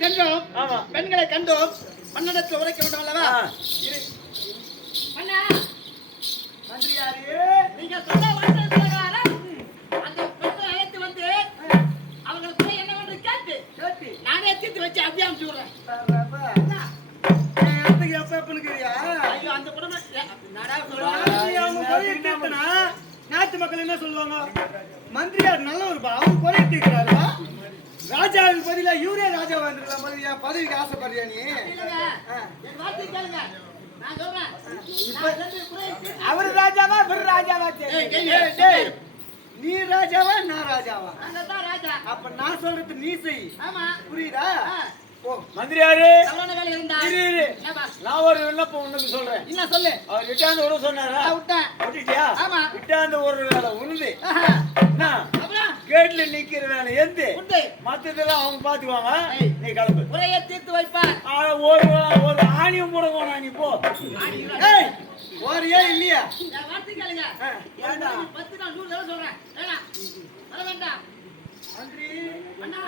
சென்றோம். ஆமா. பெண்களை கண்டோம். மன்னடத்தில் உரைக்க வேண்டும் அல்லவா? அண்ணா மந்திரியாரே, நீங்க சொன்ன வார்த்தை பிரகாரம் அந்த பெண்ணை அழைத்து வந்து அவங்களுக்கு என்னவென்று கேட்டு நானே தீர்த்து வச்சு அப்படியே அனுப்பிச்சு விடுறேன். அந்த குடும்பம் நாட்டு மக்கள் என்ன சொல்லுவாங்க? மந்திரியார் நல்ல ஒரு அவங்க குறை தீர்க்கிறாரு. ராஜாவுக்கு பதிலா இவரே ராஜா வந்துருக்கலாம். பதவிக்கு ஆசைப்படுறியா நீ? அவரு ராஜாவா இவரு ராஜாவா? நீ ராஜாவா நான் ராஜாவா? அப்ப நான் சொல்றது நீ செய். புரியுதா? மந்திரியாரு நான் ஒரு விண்ணப்பம் உனக்கு சொல்றேன். என்ன சொல்லு? அவர் விட்டாந்து விட சொன்னாரா? விட்டுட்டியா? விட்டாந்து ஒரு வேலை உனது கேட்ல நிக்கிற வேலை எந்த மத்ததெல்லாம் அவங்க பாத்துக்குவாங்க. நீ கிளம்பு. உரையை தீர்த்து வைப்பார். ஒரு ஆணியம் கூட போனா நீ போ. ஓரியா இல்லையா? சொல்றேன் நன்றி அண்ணா.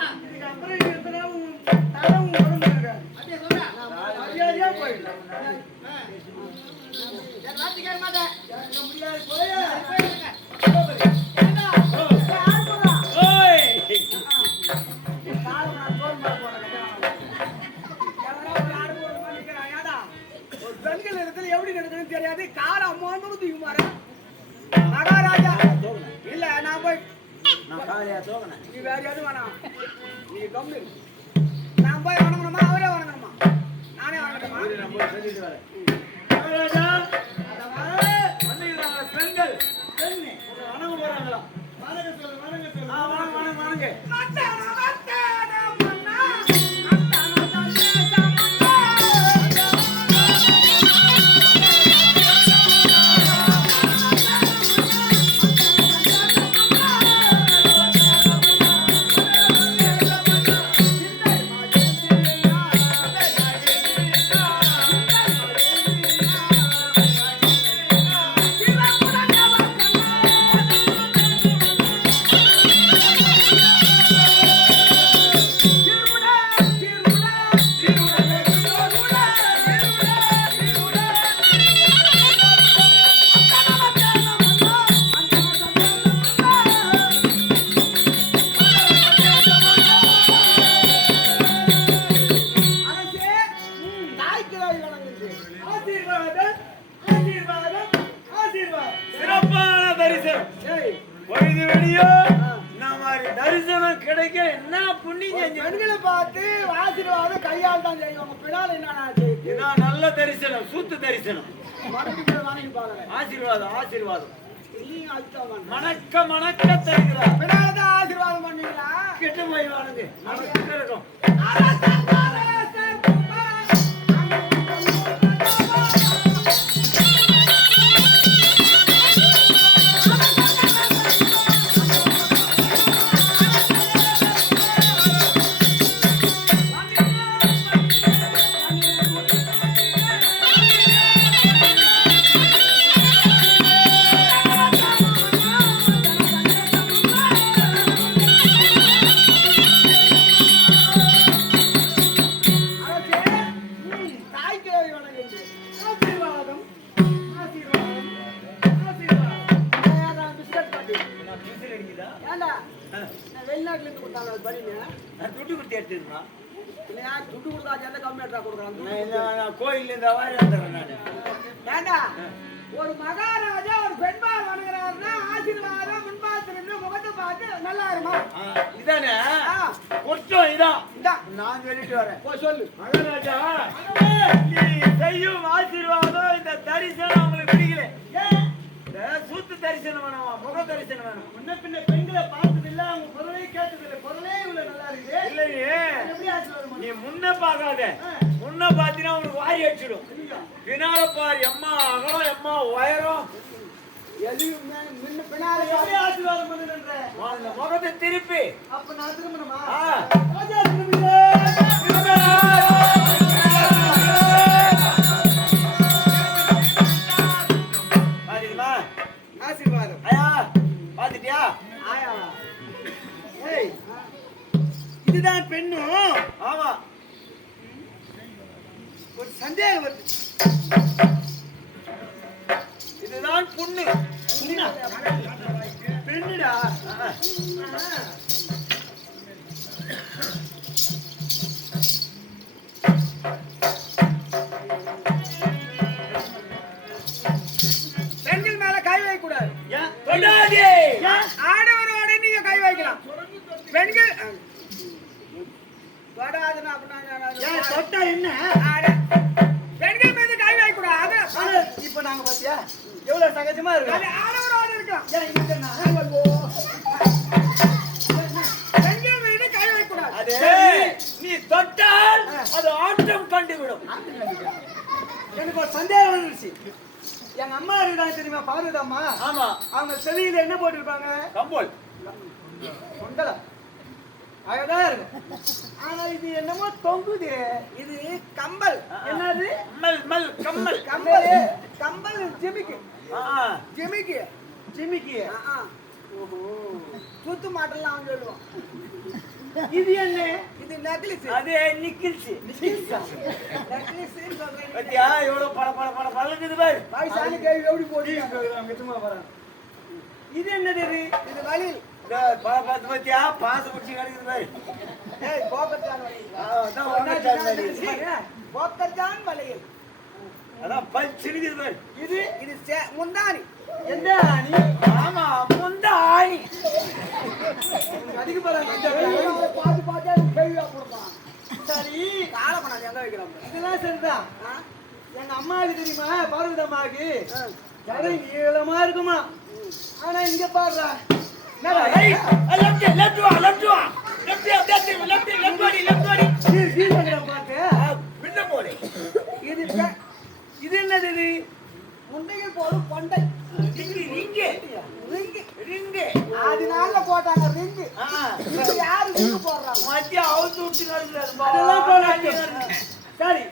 பெண்கள் இடத்துல எப்படி நடக்குதுன்னு தெரியாது. கார அம்மான்னு தூக்கி மாற மகாராஜா இல்ல. நான் போய் நீ வேற எதுவும் வேணாம். நீ கம்மி. நான் போய் வணங்கணுமா அவரே வணங்கணுமா? நானே வணங்கணுமா? சொல்லிட்டு வரேன். மகாராஜா பெண்கள் வணங்க போறாங்களா? வணங்க சொல்லு வணங்க சொல்லு. வணங்க வணங்க. தரிசனம் கிடைக்க என்ன புண்ணியம். பெண்களை பார்த்து ஆசீர்வாதம் கையால் தான் செய்வாங்க. பின்னால் என்ன நல்ல தரிசனம் சூத்து தரிசனம். ஆசீர்வாதம் ஆசீர்வாதம் மணக்க மணக்க தருகிறார். பின்னால்தான் ஆசீர்வாதம் பண்ணுவீங்களா? கெட்டு போய் வாழுங்க இருக்கும். வெளிநாட்டுல இருந்து கொடுத்தாங்க துட்டு கொடுத்து எடுத்துருமா? துட்டு கொடுத்தா எந்த கம்மியா கொடுக்குறாங்க? கோயில் இந்த வாரி ஏண்டா ஒரு மகாராஜா ஒரு பெண்பால் வணங்குறாருன்னா ஆசீர்வாதம் முன்பாத்திரம் முகத்தை பார்த்து நல்லா இருமா. இதானே கொஞ்சம் இதான் நான் சொல்லிட்டு வரேன். போய் சொல்லு. மகாராஜா நீ செய்யும் ஆசீர்வாதம் இந்த தரிசனம் அவங்களுக்கு பிடிக்கல. சூத்து தரிசனம் வேணுமா? முக தரிசனம் வேணும். முன்ன பின்ன பெண்களை பார்த்தது இல்ல, அவங்க பொருளை கேட்டது இல்ல. பொருளே இவ்வளவு நல்லா இருக்கு. இல்லையே நீ முன்ன பார்க்காத. முன்ன பாத்தீங்கன்னா உனக்கு வாரி அடிச்சிடும். பின்னால பாரு எம்மா அகலம் எம்மா உயரம் ஆசீர்வாதம் பண்ணுன்ற முகத்தை திருப்பி அப்ப நான் திரும்பணுமா? ஆசீர்வாதம் பாத்துட்டியா? இதுதான் பெண்ணும். ஆமா ஒரு சந்தேகம் வருது. இதுதான் புண்ணு. பெண்ணுடா. பெண்கள் மேல கை வைக்க கூடாது. ஆடவரோட நீங்க கை வைக்கலாம். பெண்கள் தொடாதுன்னா தொட்டா என்ன? பெண்கள் மீது கை வைக்க கூடாது. இப்ப நாங்க பாத்தியா எவ்வளவு சகஜமா இருக்கு. ஆடவரோட இருக்கலாம். பெண்கள் மீது கை வைக்க கூடாது. நீ தொட்டால் அது ஆட்டம் கண்டுவிடும். எனக்கு ஒரு சந்தேகம் வந்துருச்சு. எங்க அம்மா இருக்காங்க தெரியுமா, பார்வதி அம்மா? ஆமா. அவங்க செவியில என்ன போட்டிருப்பாங்க? கம்போல். கொண்டல அழகா இருக்கு. ஆனா இது என்னமோ தொங்குது. இது கம்பல். என்னது? கம்மல். கம்பல். கம்பல் ஜிமிக்கி. ஜிமிக்கி. ஜிமிக்கி. ஓஹோ. சுத்து மாட்டலாம் அவன் சொல்லுவான். இது என்ன? இது நெக்லஸ். அது நிக்கில்ஸ். நெக்லஸ் சொல்றேன். பத்தியா எவ்வளவு பட பழகுது பாரு. பாய்சானி கை எப்படி போடுறாங்க சும்மா பாரு. இது என்னது? இது வலில். பார்த்து பத்தியா பாசு குச்சி கிடக்குது பாரு. ஏய் போக்கத்தான் வலில். அதான் ஒண்ணாச்சான் வலில். போக்கத்தான் வலில். அதான் பல் சிரிக்குது பாரு. இது முந்தானி. எந்த ஆணி? ஆமா முந்தானி. அதுக்கு பாரு பாத்து கேள்வியா போடுறான். சரி கால பண்ணாது எங்க வைக்கிறான். இதெல்லாம் சரிதான். எங்க அம்மாவுக்கு தெரியுமா, பார்வதி அம்மாவுக்கு கடை நீளமா இருக்குமா. ஆனா இங்க பாடுறா இது என்னது? இது முண்டைகள் போடும் கொண்டை. அதனால போட்டாங்க ரிங்கு. யாரு ரிங்கு போடுறாங்க? மத்திய அவுத்து விட்டு சரி,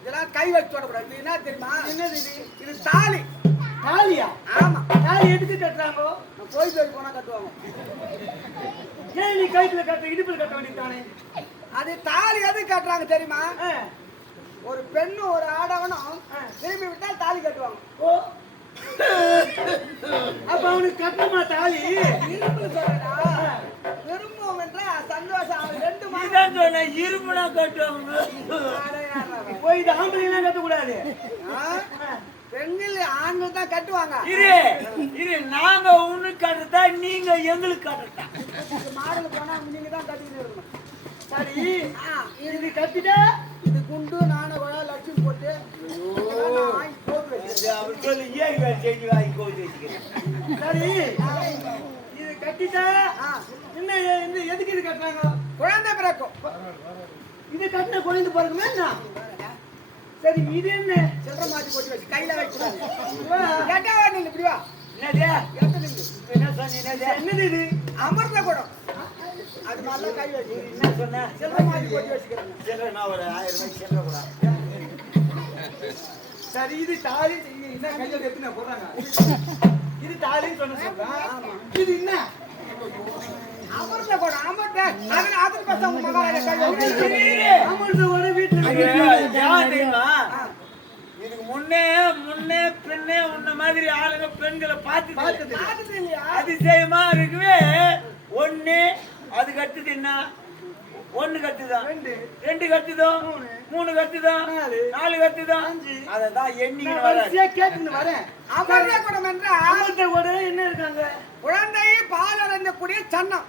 இதெல்லாம் கை வச்சு தொடக்கூடாது. இது என்ன தெரியுமா? என்னது இது? இது தாலி. தாலியா? ஆமா. தாலி எதுக்கு கட்டுறாங்க? கோயில் கோயில் போனா கட்டுவாங்க. ஏன் நீ கைத்துல கட்ட இடுப்புல கட்ட வேண்டியதானே? அது தாலி எதுக்கு கட்டுறாங்க தெரியுமா? ஒரு பெண்ணு ஒரு ஆடவனும் திரும்பி விட்டா தாலி கட்டுவாங்க. ஓ, அப்ப அவனுக்கு கட்டணுமா தாலி? இரும்பு சொல்றா. விரும்புவோம் என்ற சந்தோஷம். அவன் ரெண்டு மாதம் சொன்ன இரும்புனா கட்டுவாங்க. போய் இது ஆம்பளைலாம் கட்டக்கூடாது. பெண்கள் ஆண்கள் தான் கட்டுவாங்க. இரு நாங்க உனக்கு கட்டுறதா நீங்க எங்களுக்கு கட்டுறதா? மாடல் போனா நீங்க தான் கட்டிட்டு இருக்கணும். சரி, இது கட்டிட்டா இது குண்டு நாணய லட்சுமி போட்டு அவர் சொல்லி ஏன் செஞ்சு வாங்கி கோவில் வச்சுக்கிறேன். சரி, இது கட்டிட்டா என்ன எதுக்கு இது கட்டுறாங்க? குழந்தை பிறக்கும். இது கட்டின குழந்தை பிறக்குமே என்ன? சரி, இது என்ன? சில்லற மாத்தி போட்டு வச்சு கையில வைக்கூடாது. கேட்டா வரணும். இப்படி வா. என்னது இது? அமிர்த குடம். அது நல்லா கை வச்சு என்ன சொன்ன? சில்லற மாத்தி போட்டு வச்சுக்கிறேன். சில்லற ஒரு 1000 ரூபாய் சில்லற கூட. சரி, இது தாலி. என்ன கையில எடுத்து நான் போடுறாங்க. இது தாலின்னு சொல்றேன். இது என்ன? அமிர்த குடம். அமிர்த அதுக்கு பசங்க மகாராஜா கை அமிர்த குடம் வீட்டுல. இதுக்கு முன்னே பின்னே உன்ன மாதிரி ஆளுங்க பெண்களை பார்த்து அதிசயமா இருக்குவே. ஒண்ணு அது கட்டுது. என்ன? ஒண்ணு கட்டுதான், ரெண்டு கட்டுதோம், 3 கட்டுதான், 4 கட்டுதான், 5. அததான் எண்ணிக்கை கேட்டுன்னு வரேன். அமிர்த குடம் என்றால் அமிர்த குடம் என்ன இருக்காங்க? குழந்தை பால் அடைந்தக்கூடிய சன்னம்.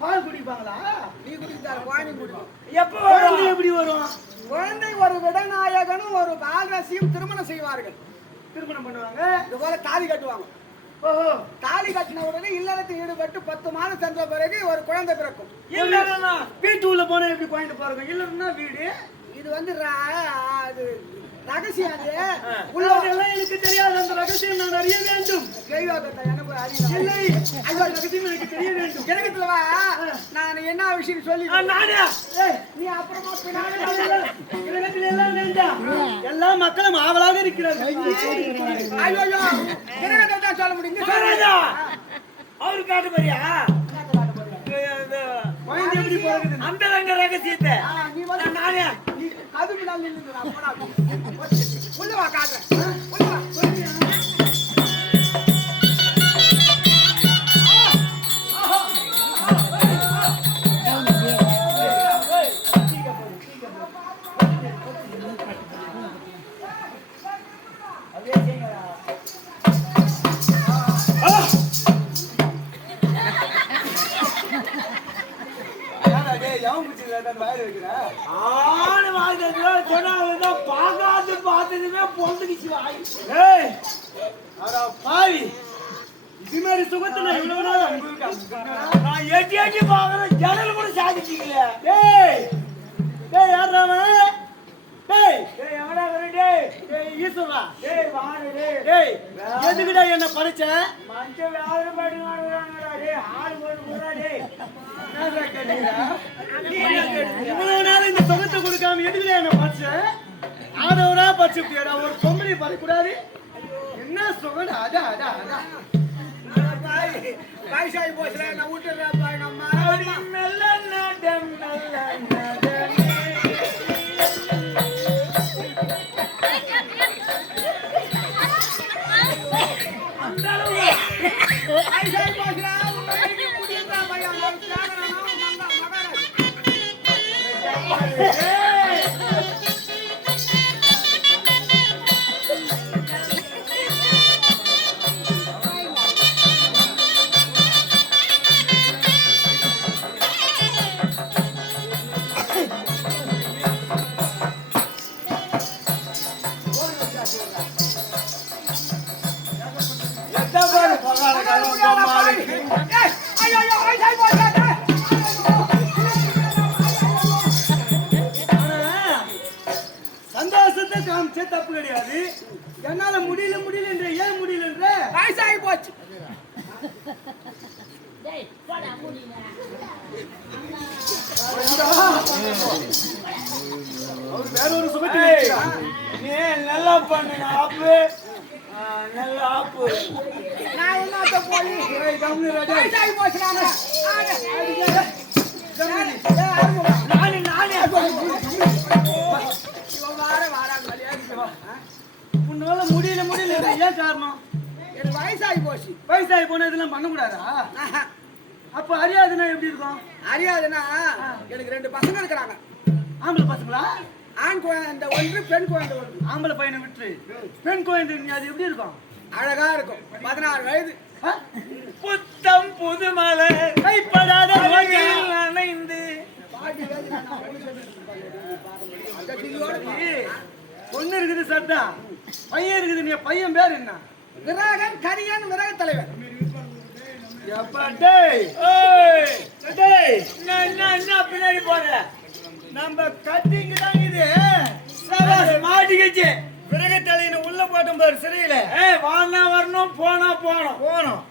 பால் குடிப்பாங்களா? நீ குடிச்சாரு குழந்தை குடிக்கும். எப்ப குழந்தை எப்படி வரும்? குழந்தை ஒரு விடநாயகனும் ஒரு பால்ரசியும் திருமணம் செய்வார்கள். திருமணம் பண்ணுவாங்க. இது போல தாலி கட்டுவாங்க. ஓஹோ. தாலி கட்டின உடனே இல்லறத்தில் ஈடுபட்டு 10 மாதம் சென்ற பிறகு ஒரு குழந்தை பிறக்கும். இல்லன்னா வீட்டு உள்ள போனா எப்படி குழந்தை பிறக்கும்? இல்லன்னா வீடு. இது வந்து ரகசியம். உள்ளதெல்லாம் எனக்கு தெரியாது. அந்த ரகசியம் நான் அறிய வேண்டும். எனக்கு அறிவு இல்லை. அந்த ரகசியம் எனக்கு தெரிய வேண்டும். கிரகத்துல வா, நான் என்ன விஷயம் சொல்லி நானே. நீ அப்புறமா கிரகத்துல எல்லாம் வேண்டாம். எல்லா மக்களும் ஆவலாக இருக்கிறார்கள். ஐயோ, கிரகத்தை தான் சொல்ல முடியும். அவரு காட்டு பாரியா? குழந்தை எப்படி பிறகுது? அந்த ரகசியத்தை நாள் நின்று நான் போடா உள்ள வா காட்டுறேன் உள்ள வா பார்த்ததுமே பொழுதுக்குச்சு பாவி இது மாதிரி சுகத்தை நான் இவ்வளவு நாள் அனுபவிக்கிறேன். நான் எட்டி எட்டி பாக்குறேன் ஜனல் கூட சாதிச்சிக்கல. டேய் டேய் யாரா டேய் டேய் எங்கடா வர டேய் டேய் ஈஸ்வரா டேய் வாரு டேய் டேய் எதுக்குடா என்ன படைச்ச மஞ்ச வேற பாடி வாங்குறாங்கடா டேய் ஆள் போடு போடா டேய் என்னடா கேட்டீங்க இவ்வளவு நாள் இந்த சுகத்தை கொடுக்காம எதுக்குடா என்ன படைச்ச ஆடவரா பச்சைடா ஒரு பொம்பளை பறக்கூடாது என்ன சுகடா அடா அடா அடா பாய்சாய் போச்சுடா நான் விட்டுறேன் பாய் நம்ம மெல்ல நடம் மெல்ல நடம் அந்தளவு பாய்சாய் போச்சுடா உன்னை முடியறா பாய் அந்த பிளான நான் மகன் சந்தோஷத்தை காமிச்சே தப்பு கிடையாது. என்னால முடியல முடியல என்ற ஏன் முடியல என்ற வயசாகி போச்சு. வேற ஒரு சுமத்தி நீ நல்லா பண்ணுங்க ஆப்பு நல்லா ஆப்பு நான் என்ன போய் கம்மி ராஜா வயசாகி போச்சு நானே உன்னால முடியல முடியல ஏன் காரணம் எனக்கு வயசாகி போச்சு. வயசாகி போன இதெல்லாம் பண்ணக்கூடாதா? அப்ப அறியாதுன்னா எப்படி இருக்கும்? அறியாதுன்னா எனக்கு 2 பசங்க இருக்கிறாங்க. ஆம்பளை பசங்களா? ஆண் குழந்தை ஒன்று பெண் குழந்தை ஒன்று. ஆம்பளை பையனை விட்டு பெண் குழந்தை அது எப்படி இருக்கும்? அழகா இருக்கும். 16 வயது புத்தம் புதுமலை கைப்படாத அணைந்து பொண்ணு இருக்குது சட்டா பையன் இருக்குது. நீ பையன் பேர் என்ன? விராகன் கரியன் விராக தலைவர். பின்னாடி போற நம்ம கட்டிங்க தான் இது மாட்டிக்கிச்சு. விரக தலையின உள்ள போட்டோம் பாரு சிறையில. வானா வரணும் போனா போனோம் போனோம்.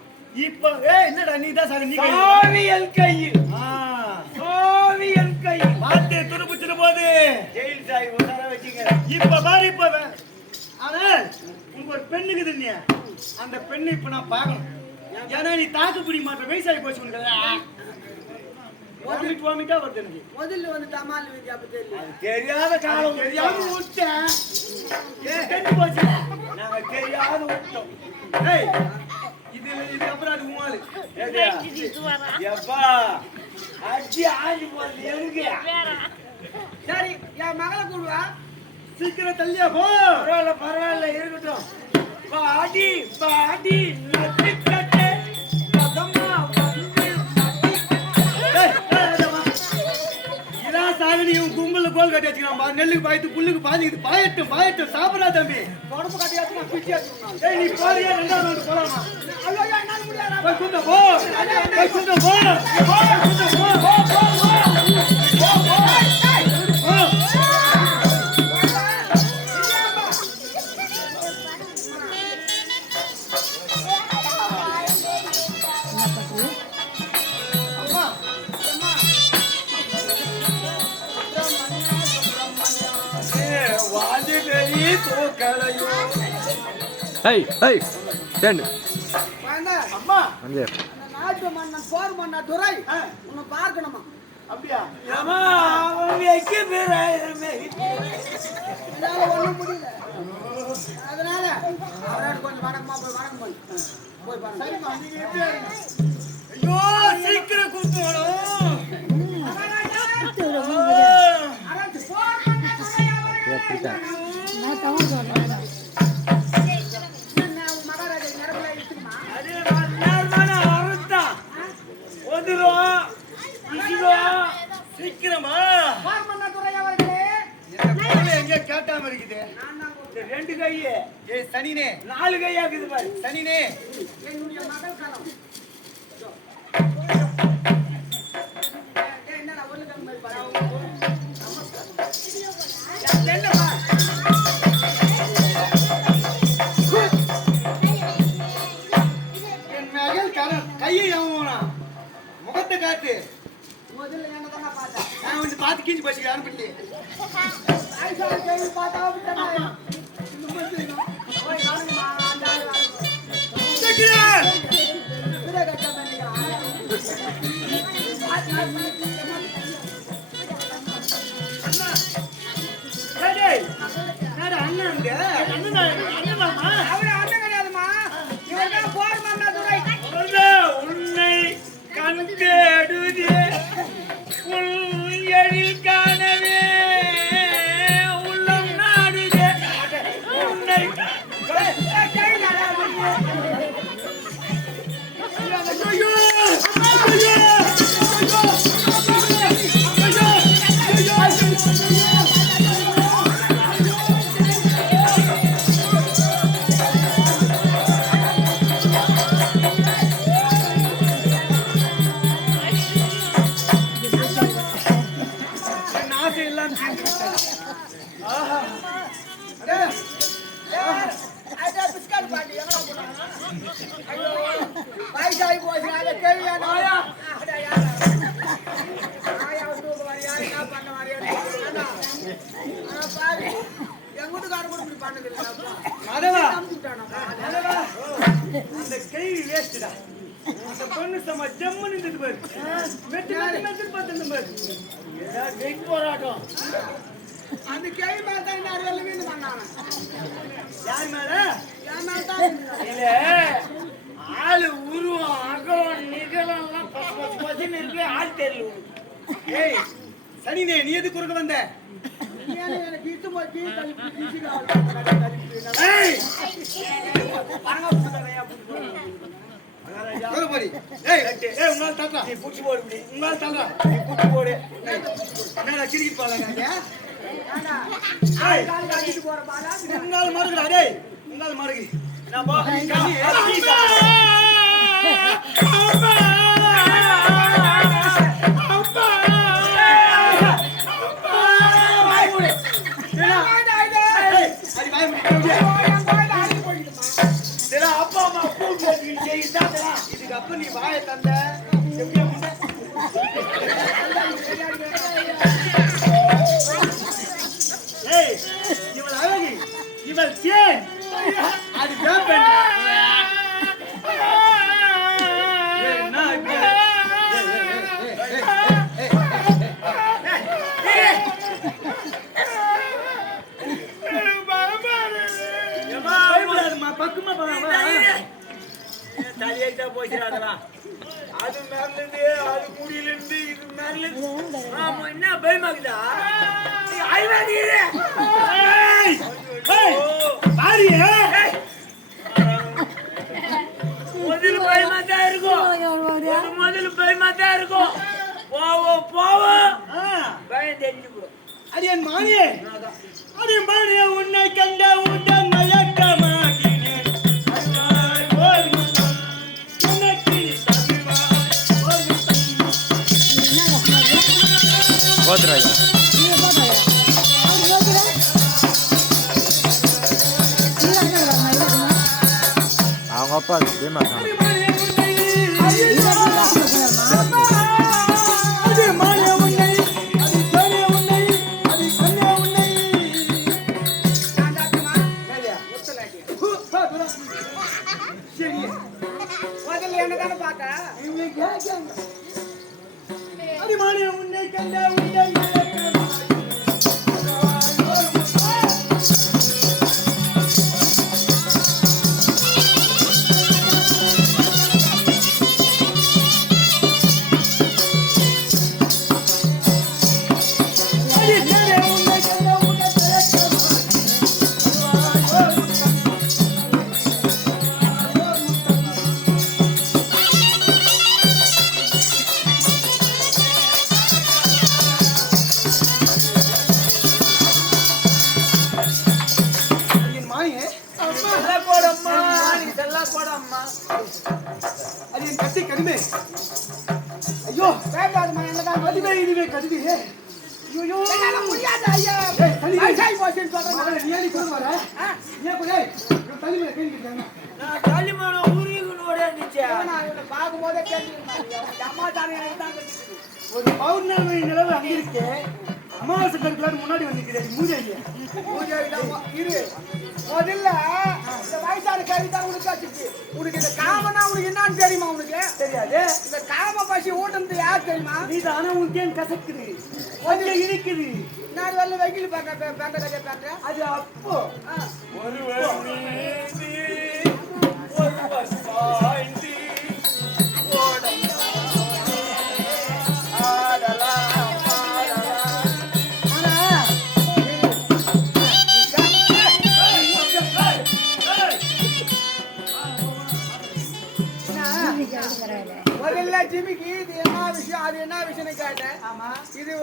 இப்ப என்னடா நீ தான் சாக நீ சாவியல் கையில் சாவியல் கையில் மாத்தே துருப்புச்சிட்டு போது ஜெயில் சாய் உசார வச்சிங்க. இப்ப பாரு இப்ப ஆனால் உங்க ஒரு பெண்ணுக்குது நீ அந்த பெண்ணை இப்ப நான் பார்க்கணும். ஏன்னா நீ தாக்கு பிடிக்க மாட்ட வயசாகி போச்சு உனக்கு. வாமிட்டா வருது எனக்கு. முதல்ல வந்து தமால் வீதி அப்ப தெரியல தெரியாத காலம் தெரியாத விட்டேன் கெட்டு போச்சு. நாங்க தெரியாத விட்டோம். இது அப்புறம் அது உமாலு எப்பா அடி ஆடி போகுது எனக்கு. சரி என் மகளை கூடுவா சீக்கிரம் தள்ளியா போ. பரவாயில்ல பரவாயில்ல இருக்கட்டும். பாடி பாடி இதான் சாகனியும் கும்பல கோல் கட்டி வச்சுக்கலாம். நெல்லுக்கு பாய்த்து புல்லுக்கு பாய்ச்சிக்கிட்டு பாயட்டும் பாயட்டும் சாப்பிடா தம்பி. உடம்பு கட்டியாச்சு நான் பிச்சு வச்சுக்கணும். நீ போறியா 2வது ரவுண்டு போலாமா? போய் குந்த போ போய் குந்த போ நாட்டு மன்னன் போர் மன்னா துரை உன்னை பார்க்கணுமா? அப்படியா? ஏமா அவன் வைக்க பேராயிரமே என்னால ஒண்ணும் முடியல. அதனால அவராட்டு கொஞ்சம் வணக்கமா போய் வணக்கம் பண்ணு. போய் பாருங்க. சரிம்மா, நீங்க எப்படி இருங்க? ஐயோ சீக்கிரம் கூப்பிடணும். சீக்கிரமா எங்க கேட்டாம இருக்குது. ரெண்டு கையே சனினே 4 கையாக்குது பாரு. சனினே என்னுடைய மகள் காலம் என்னடா ஒண்ணு கம்மி பாரு. என் மகள் கையை அவனா முகத்தை காட்டு. முதல்ல என்னதான பார்த்தா நான் வந்து பார்த்து கீஞ்சி பசி ஆரம்பிச்சு ஐசா கேள்வி பார்த்தா விட்டனா ஓய் வாங்கம்மா அந்த விட கட்ட பண்ணிக்கலாம். உன்னை கண் தேடுதே எழில் காணவே உள்ளம் நாடுதே உன்னை அந்த கேள்வி வேஸ்டா. அந்த பொண்ணு சம ஜம்முன்னு இருந்தது பாரு. வெட்டி பார்த்து பாரு. ஏதாவது வெயிட் போராட்டம். அந்த கேள்வி பார்த்தா யார் வெள்ளமே பண்ணாங்க. யார் மேல? யார் மேல தான் இல்ல ஆளு உருவம் அகலம் நிகழம்லாம் பசுன்னு இருக்கு. ஆள் தெரியல. ஏய் சனினே நீ எது குறுக்க வந்த? எனக்கு இட்டு போய் ஏய் உங்களால் தாத்தா நீ பூச்சி போடு. இப்படி உங்களால் தாத்தா நீ பூச்சி போடு. என்னடா கிரிக்கெட் பாலாங்க உங்களால் மறுக்குடா. டேய் உங்களால் மறுக்கு நான் அப்பா அம்மா இதுக்கு அப்ப நீ வாய தந்த இவள் அழகி இவள் சேன் அது பக்குமா தலையா போயிடாதலாம். அது மேலது அது முடியிலிருந்து இது மேல என்ன பயமாக்குதா? முதல்ல பயமா தான் இருக்கும். முதல்ல பயமா தான் இருக்கும். போவோம் போவோம் பயம் தெரிஞ்சு போடும். அது என் மானியே அது மானிய உன்னை கண்ட உடன் மயக்க மாட்டினேன். அவங்க அப்பா முதல்ல என்னதானே பார்த்தா அடிமானே உன்னை கண்ட உன்னை ஐயோ வேண்டாம்மா என்னதான் கடிவே இதுவே கடிவே ஐயோ என்னால முடியாது ஐயா ஐசாய் போஷன் சொல்றேன் நீ ஏறி கொண்டு வர நீ போய் தள்ளிமே கேக்குறாங்க நான் தள்ளிமான ஊரிக்குன்னு ஓட இருந்துச்சு நான் இவனை பாக்கும்போதே கேக்குறேன் அம்மா தானே தான் ஒரு பௌர்ணமி நிலவு அங்க இருக்கு அமாவாசை கருக்குலாம் முன்னாடி வந்துக்கிறேன் மூஜையா இரு முதல்ல இந்த வயசான கறி தான் உனக்கு ஆச்சு உனக்கு இந்த காமனா உனக்கு என்னன்னு தெரியுமா உனக்கு தெரியாது இந்த காம பசி ஊட்டது யார் தெரியுமா நீ தானே உனக்கு ஏன் கசக்குது கொஞ்சம் இருக்குது நான் வரல வெயில் பேக்க அது அப்போ முதல்ல ஜிமிக்கு இது என்ன விஷயம் அது என்ன விஷயம் கேட்டேன் இது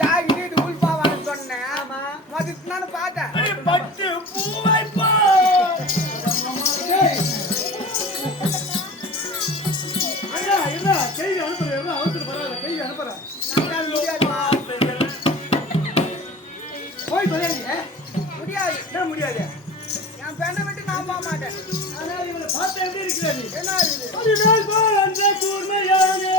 ஜாகிட்டு இது உள்பாவான்னு சொன்னேன் மதித்து நான் பார்த்தேன் பட்டு பூவை கேள்வி அனுப்புறேன் அவசரம் பரவாயில்ல கேள்வி அனுப்புறேன் போய் முடியாது என்ன முடியாது என் பெண்ணை விட்டு நான் போக மாட்டேன் ஆனால் இவனை பார்த்தா எப்படி இருக்கிறாரு என்ன இருக்குது கூர்மையானே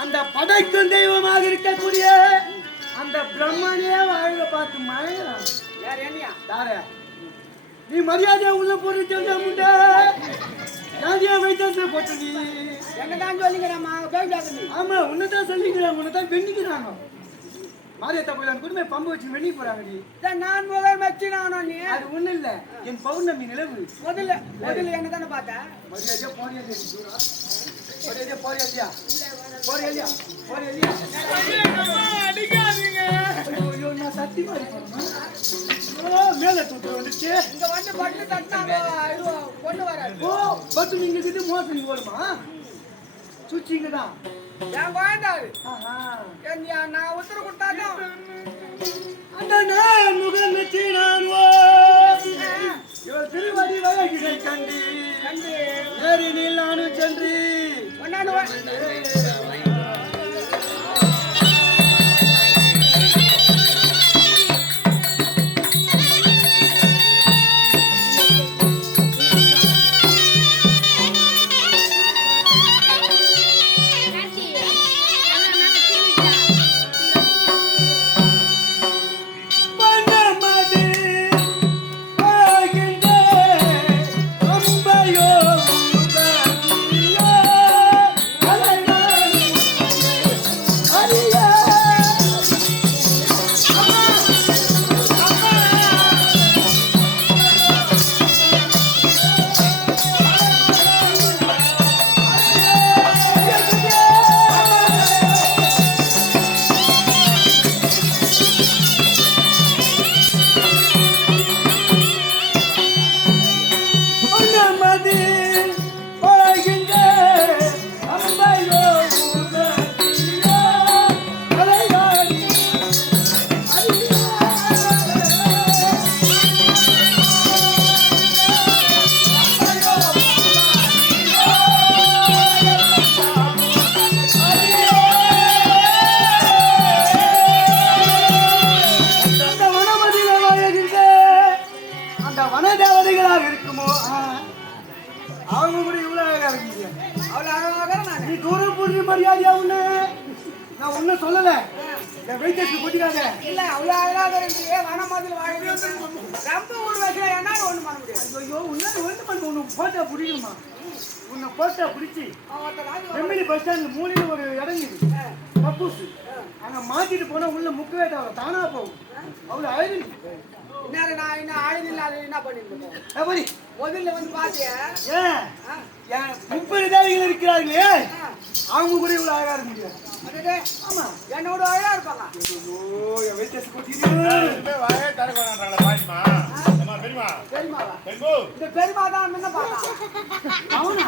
அந்த படைக்கும் தெய்வமாக இருக்கக்கூடிய அந்த பிரம்மனே வாழ்க பார்த்து மழைகிறான் நீ மரியாதையா உள்ள போட்டு தெரிஞ்ச முண்டை ஜாதியா வைத்தியத்துல போட்டு நீ என்னதான் சொல்லிக்கிறேன் ஆமா உன்னதான் சொல்லிக்கிறேன் உன்னதான் வெண்ணிக்கிறாங்க மாரியத்த போயிலான்னு கூட பம்பு வச்சு வெளியே போறாங்கடி நான் முதல் வச்சுனானோ நீ அது ஒண்ணு இல்ல என் பௌர்ணமி நிலவு முதல்ல என்ன தானே பார்த்தேன் மரியாதையா போறியா அடிக்காதீங்க ஐயோ நான் சத்தி மாதிரி மேல தூத்து வந்துச்சு இங்க வந்து பட்டு தட்டாங்க கொண்டு வர ஓ பட்டு நீங்க கிட்ட மோசம் போடுமா சுச்சிங்க தான் என் வாழ்ந்தாரு நான் உத்தரவு கொடுத்தாலும் அந்த நான் முகம் வச்சு நான் இவர் திருவடி வழக்கினை கண்டு நேரினில் நானும் சென்று Hello. நீ தூரம் போடுற மரியாதையா ஒண்ணு நான் ஒன்னும் சொல்லல என் வெயிட்டேஜ் கொட்டிக்காத இல்ல அவ்வளவு அழகாக இருக்கு வன மாதிரி வாழ்க்கை ரொம்ப ஒரு வயசுல என்ன ஒண்ணு பண்ண முடியாது ஐயோ ஒண்ணு பண்ண ஒண்ணு போட்டா பிடிக்குமா உன்னை போட்டா பிடிச்சி வெம்பிலி பஸ் ஸ்டாண்ட் மூலையில ஒரு இடம் இருக்கு கப்பூஸ் அங்க மாட்டிட்டு போனா உள்ள முக்கவே தேவை தானா போகும் அவ்வளவு அழகு நான் என்ன அழகு இல்லாத என்ன பண்ணிருக்கேன் முதல்ல வந்து பாத்தியா ஏன் 30 தேவைகள் இருக்கிறார்களே அவங்க கூட இவ்வளவு அழகா இருக்க முடியாது ஆமா என்னோட அழகா இருப்பாங்க என் வெயிட்டேஜ் இந்த பெரியமா தான் என்ன பார்த்தா அவனா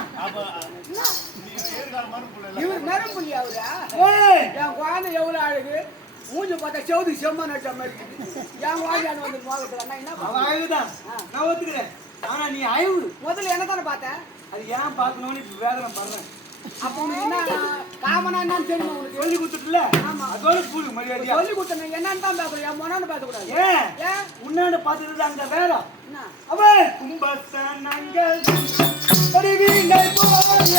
இவர் நரம்புலி அவரா என் குழந்தை எவ்வளவு அழகு மூஞ்சி பார்த்தா செவுதி செம்ம நட்ட மாதிரி என் வாயான்னு வந்து போகத்துல என்ன அழகுதான் நான் ஒத்துக்கிறேன் ஆனா நீ அழகு முதல்ல என்ன தானே பார்த்தேன் அது ஏன் பார்க்கணும்னு வேதனை பண்றேன் அப்போ என்ன காமனா என்னன்னு தெரியுமா உனக்கு சொல்லி கொடுத்துட்டுல ஆமா அதோட கூடு மரியாதையா சொல்லி கொடுத்தேன் என்னன்னு தான் பார்க்கணும் என் மொனான்னு பார்க்கக்கூடாது ஏன் உன்னான்னு பார்த்துட்டு அங்க வேற அவன் கும்பஸ்தான் நாங்கள் பரிவீனை போய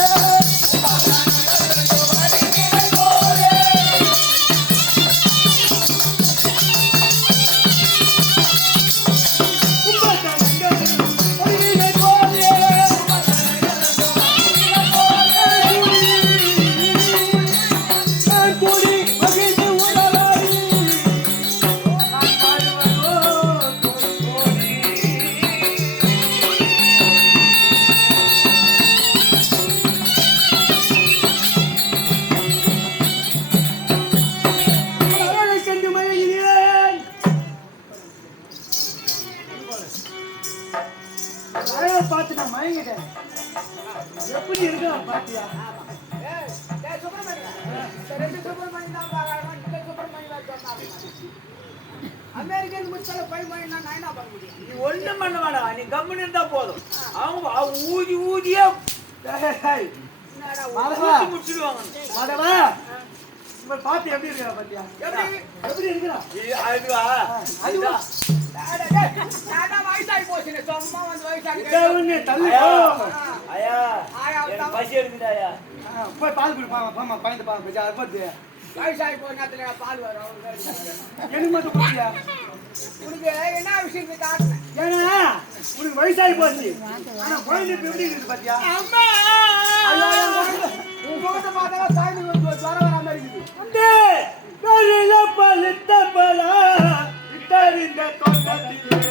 பார்த்து நான் மயங்கிட்டேன் எப்படி இருக்கா பாத்தியா அமெரிக்கன் முச்சல போய் போய் நான் என்ன பண்ண முடியும் நீ ஒண்ணும் பண்ண வேண்டாம் நீ கம்முன்னு இருந்தா போதும் அவங்க ஊதி ஊதியே முடிச்சிடுவாங்க மாதவா உங்க பாத்து எப்படி இருக்கா பாத்தியா எப்படி இருக்கா அதுவா அதுவா வயசாகி போச்சு சும்மா வந்து வயசாகி பசி எடுக்குதாயா போய் பால் குடிப்பாங்க பயந்து பாருங்க வயசாகி போய் நேரத்துல பால் வரும் எனக்கு மட்டும் குடியா உனக்கு என்ன விஷயம் காட்டுறேன் ஏன்னா உனக்கு வயசாகி போச்சு ஆனா குழந்தை எப்படி இருக்குது பாத்தியா உன் முகத்தை பார்த்தா சாய்ந்து வர வராம இருக்குது இந்த தோட்டத்திலே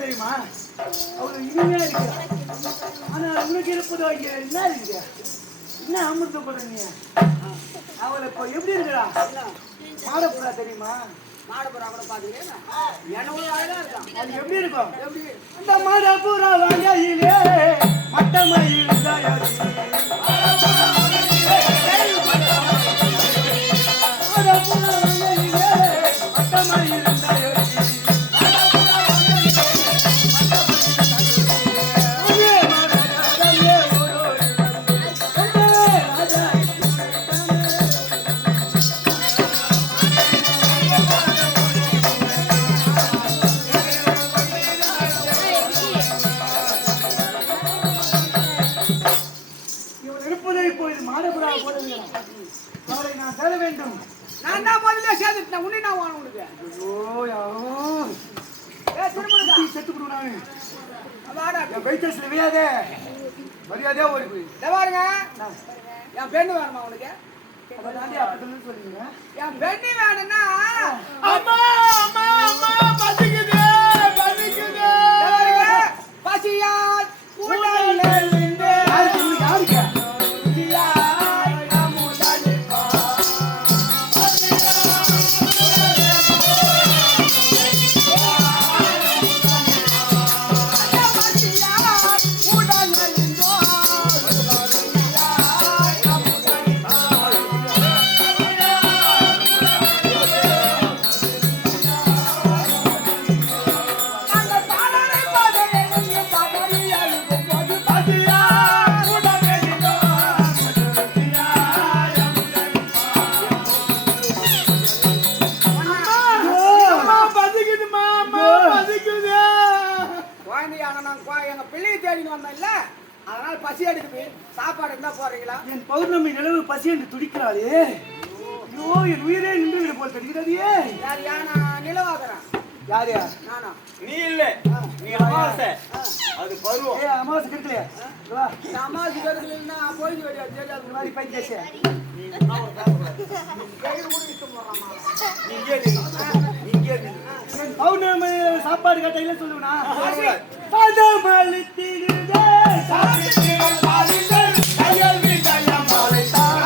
தெரியுமா அவளுக்கு இனிமையா இருக்கு ஆனா உனக்கு இருப்பதோ இங்க என்ன இருக்குது என்ன அமிர்தப்பட நீ அவளை இப்போ எப்படி இருக்கிறா மாடப்புறா தெரியுமா மாடப்புறா கூட பாத்துக்கிறேன் எனக்கு அழகா இருக்கான் அது எப்படி இருக்கும் எப்படி இந்த மாடப்புறா வாங்கையிலே மட்டமயில் மரியாதையா ஓடி போய் பாருங்க என் பெண்ணு வேணுமா உனக்கு சொல்லுங்க என் பெண்ணு வேணும்னா அம்மா அம்மா அம்மா பசிக்குது பசிக்குது பசியா யாருக்கு பௌர்ணமி இல்ல, அதனால பசி எடுக்குது. சாப்பாடு இருந்தா போறீங்களா? என் பௌர்ணமி நிலவு பசி என்று துடிக்கிறாளே. ஐயோ, என் உயிரே நின்று விட போல் தெரிகிறதே. யார் யானா நிலவாகிறேன்? யாரு? நானா? நீ இல்ல, நீ அமாவாசை. அது பருவம். ஏய், அமாவாசை கிடைக்கலையா? வா. சமாஜ் கருதுலன்னா போய் வடியா தெரியாது. இந்த மாதிரி பைத்தியச்சே. நீ என்ன ஒரு சாப்பிடுற? கையில் கூட இஷ்டம் போறாமா? நீ இங்கே நில்லு. நீ இங்கே நில்லு. என் பௌர்ணமி சாப்பாடு கேட்டீங்களே சொல்லுவேனா? ஆமா. பதமளி திடுதே சாப்பிட்டு பாலிதல் கையில் விட்டயம் மலைத்தான்.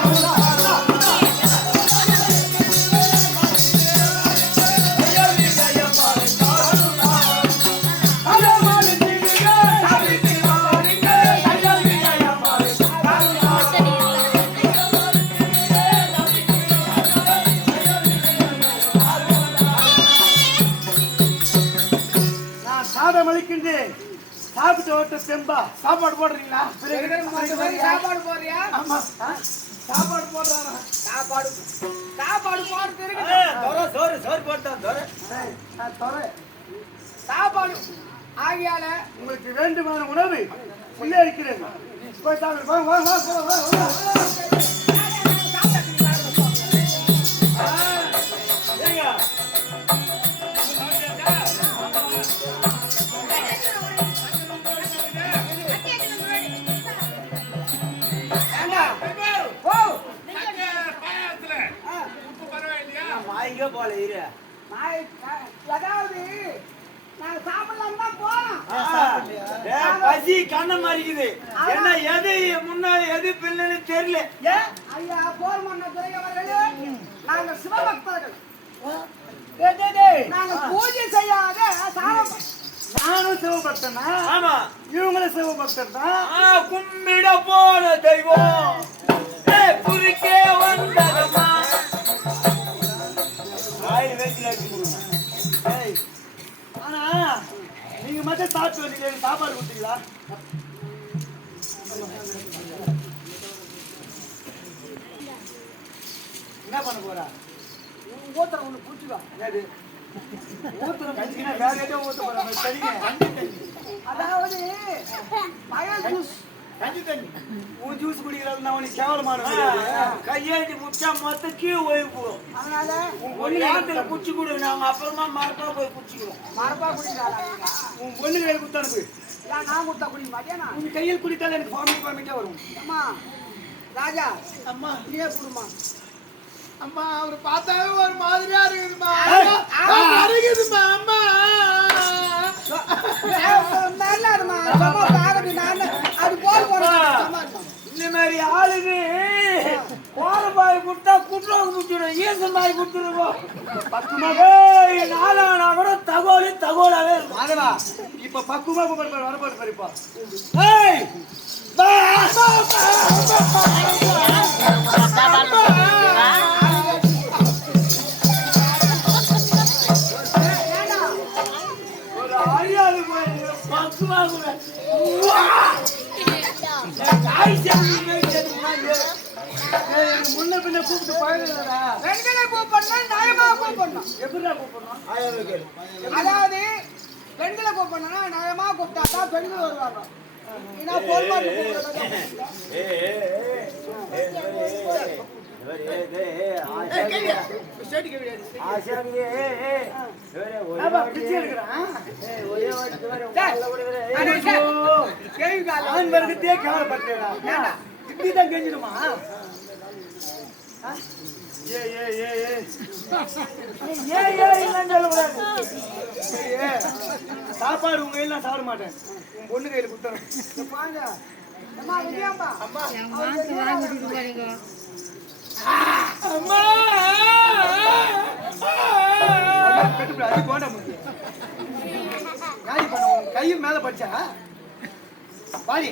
சாப்பிட்டு ஓட்ட செம்பா சாப்பாடு போடுறீங்களா? சாப்பாடு போடுறியா? ஆமா, சாப்பாடு போடுறாரா? சாப்பாடு சாப்பாடு போடுறது இருக்கு. தோரை, சோறு, சோறு போட்டான் தோரை. நான் தரேன். சாப்பாடு ஆகியால உங்களுக்கு வேண்டுமான உணவு உள்ளே இருக்கிறது. போய் சாப்பிடு. வாங்க வாங்க வாங்க வாங்க வாங்க. ஏங்க வாய்ங்க போல இரு. அதாவது நாங்க சாப்பிடலாம் தான் போறோம். பசி கண்ண மாறிக்குது. என்ன எது முன்ன எது பிள்ளைன்னு தெரியல. ஐயா போர்மன்ன துறையவர்களே, நாங்க சிவபக்தர்கள். நாங்க பூஜை செய்யாத சாரம். நானும் சிவபக்தனா? ஆமா, இவங்களும் சிவபக்தர் தான். கும்பிட போன தெய்வம் குறுக்கே வந்ததம்மா. ஆனா நீங்க மட்டும் சாப்பிட்டு வந்தீங்க, சாப்பாடு கொடுத்தீங்களா? என்ன பண்ண போறா? ஊத்துற ஒண்ணு புடிச்சுக்கோ. ஊத்துற கஞ்சினா வேற ஏதோ ஊத்த போறாங்க. சரிங்க. அதாவது மயில் ஜூஸ் கஞ்சி தண்ணி உன் ஜூஸ் குடிக்கிறது நான் உனக்கு கேவலமான கையெழுத்து முடிச்சா மொத்த கீழே ஓய்வு போகும். அதனால ஒரு நேரத்துல குச்சி கொடு, நாங்க அப்புறமா மரப்பா போய் குச்சிக்கிறோம். மரபா குடிக்கிறாளா? உன் பொண்ணு கையில் கொடுத்து அனுப்பு. ஏன் நான் கொடுத்தா குடிக்க மாட்டேனா? உன் கையில் குடித்தால் எனக்கு ஃபார்மிட்டா வரும். அம்மா ராஜா, அம்மா நீயே குடுமா. அம்மா அவரு பார்த்தாவே ஒரு மாதிரியா இருக்குதுமா. அருகுதுமா அம்மா. நல்லதுமா. சும்மா பாருங்க, நான் அது போல் போறேன். இந்த மாதிரி ஆளுங்க கோலப்பாய் கொடுத்தா குற்றம் குடிச்சிடும். ஈசன் பாய் கொடுத்துருவோம். 10 மாதம் நாளானா கூட தகவலாவே இருக்கும். மாதவா இப்ப 10 மாதம் வரப்போது பறிப்பா. ஏய் ஒரு அறியாது பக்குமா கூட முன்ன பின்ன கூப்பிட்டு பழகுறா. பெண்களை கூப்பிடணும், நியாயமா கூப்பிடணும். எப்படிடா கூப்பிடணும்? அதாவது பெண்களை கூப்பிடணும்னா நியாயமா கூப்பிட்டா தான் பெண்கள் வருவாங்க. ஏன்னா பொறுப்பாட்டு ஆண்வர்க்கத்தையே கேவலப்பட்டா இப்படிதான் கெஞ்சிடுமா? சாப்பாடு உங்க கையில் நான் சாப்பிட மாட்டேன். உன் பொண்ணு கையில் கொடுத்தேன். கையும் மேல படிச்சா பாடி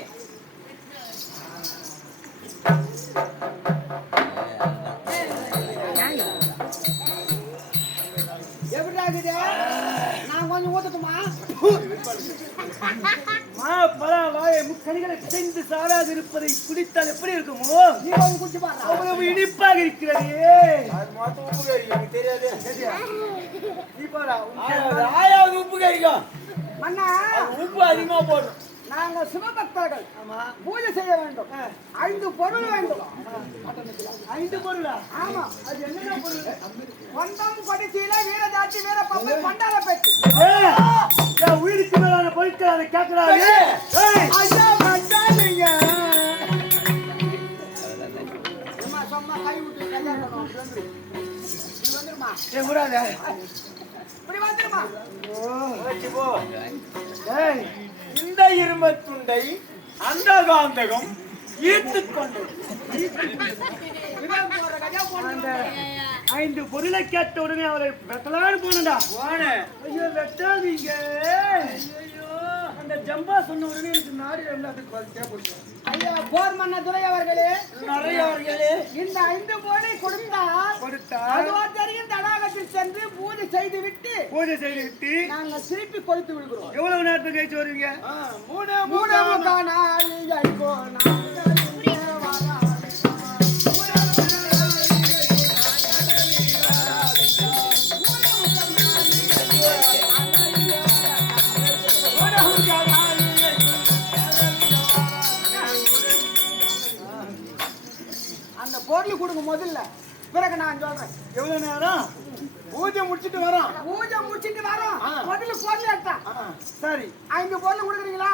எப்படி ஆகுது? நான் கொஞ்சம் ஊத்தட்டுமா? கனிகளை பிசைந்து சாராது இருப்பதை குடித்தால் எப்படி இருக்குமோ நீ கொஞ்சம் குடிச்சு பாரு. அவ்வளவு இனிப்பாக இருக்கிறது. அது மொத்தம் உப்பு கறிக்கும், எனக்கு தெரியாது. நீ பாரா ஆயாவது உப்பு கறிக்கும். மண்ணா உப்பு அதிகமா போடும். நாங்கள் சிவபக்தர்கள் பூஜை செய்ய வேண்டும் 5 பொருள் வேண்டும் 5 பொருளா? ஆமா அது என்னென்ன பொருள் கொண்டம் கொடிசீல வீரஜாத்தி வீர பம்பை பண்டார பெட்டி உயிருக்கு மேலான பொருட்கள் அதை கேட்கிறாரு. ஐயா பண்டாரீங்க சும்மா கை விட்டு கல்யாணம் வந்துருமா ஏன் கூடாது? இப்படி வந்துருமா வச்சு போ. இந்த இரும்புத் துண்டை அந்த காந்தகம் ஈர்த்துக் கொண்டு அந்த 5 பொருளை கேட்ட உடனே அவரை வெட்டலான்னு போனடா. ஐயோ வெட்டாதீங்க. அந்த ஜம்பா சொன்ன உடனே எனக்கு நாடு எல்லாத்துக்கும் ஐயா போர் மன்ன துரை அவர்களே நிறையவர்களே இந்த 5 பொருளை கொடுத்தால் அதுவா தெரியும் தடாகத்தில் சென்று பூஜை செய்து விட்டு நாங்கள் திருப்பி கொடுத்து விடுகிறோம். எவ்வளவு நேரத்துக்கு கழிச்சு வருவீங்க? 3 நாள் அந்த பொருள் கொடுங்க முதல்ல, பிறகு நான் சொல்றேன். எவ்வளவு நேரம்? பூஜை முடிச்சிட்டு வரோம். முதல்ல பொருள் எடுத்தா சரி 5 பொருள் கொடுக்குறீங்களா?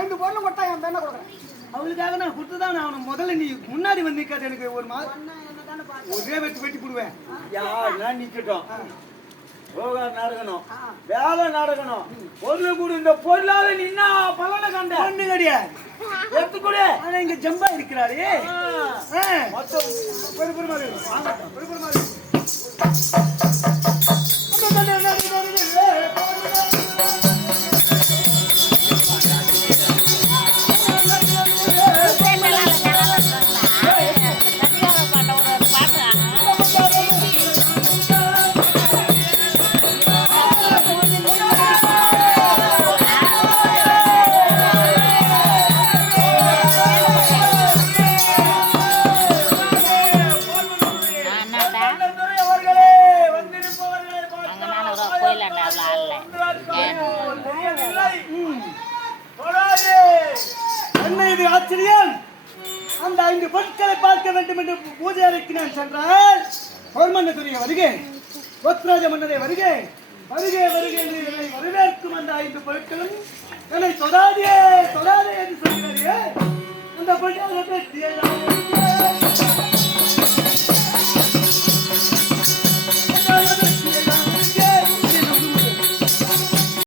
5 பொருள் கொடுத்தா என் பெண்ணை கொடுக்குறேன். அவளுக்காக நான் கொடுத்துதான் அவனுக்கு முதல்ல நீ முன்னாடி வந்து நிக்காது. எனக்கு ஒரு ஒரே வெட்டி போடுவேன். யாருலாம் நிக்கட்டும். யோகார் நடக்கணும், வேலை நடக்கணும். பொருள் கூட இந்த பொருளால நின்னா பலனை கண்ட ஒண்ணு கிடையாது. எடுத்துக்கூட ஆனா இங்க ஜம்பா இருக்கிறாரு. மொத்தம் ஆச்சரியம். அந்த 5 பொருட்களை பார்க்க வேண்டும் என்று பூஜை அறைக்கு நான் சென்றால் பொன்மன்னதுரிய வருகை, ஒத்ராஜ மன்னரை வருகை என்று என்னை வரவேற்கும் அந்த 5 பொருட்களும் என்னை தொடாதே என்று சொல்கிறாரே. அந்த பொருட்கள்